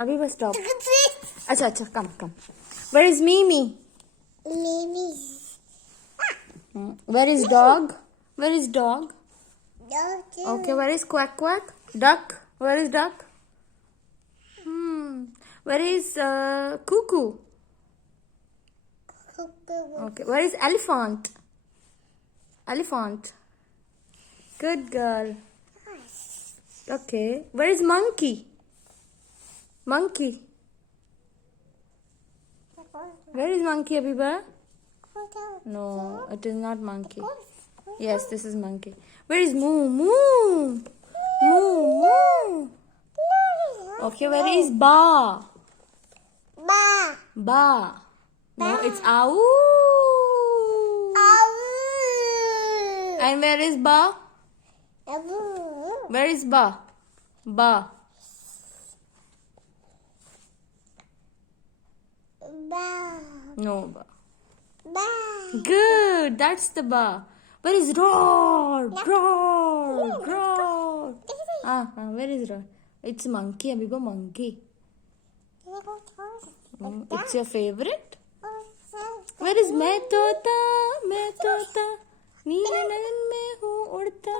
Abiba, stop. Acha, come. Where is Mimi? Mimi. Where is dog? Where is dog? Dog. Okay, where is quack? Duck. Where is duck? Where is cuckoo? Okay, where is elephant? Elephant. Good girl. Okay, where is monkey? Monkey. Where is monkey, Abiba? No, it is not monkey. Yes, this is monkey. Where is moo? Moo. Moo, moo. Okay, where is ba? Ba. Ba. No, it's ow. Ow. And where is ba? Abu. Where is ba? Ba. Ba. No ba. Ba. Good, that's the ba. Where is roar? Roar. Roar. Where is roar? It's monkey, Abiba, monkey. It's your favorite? Where is मैं तोता नीले नयन में हूँ उड़ता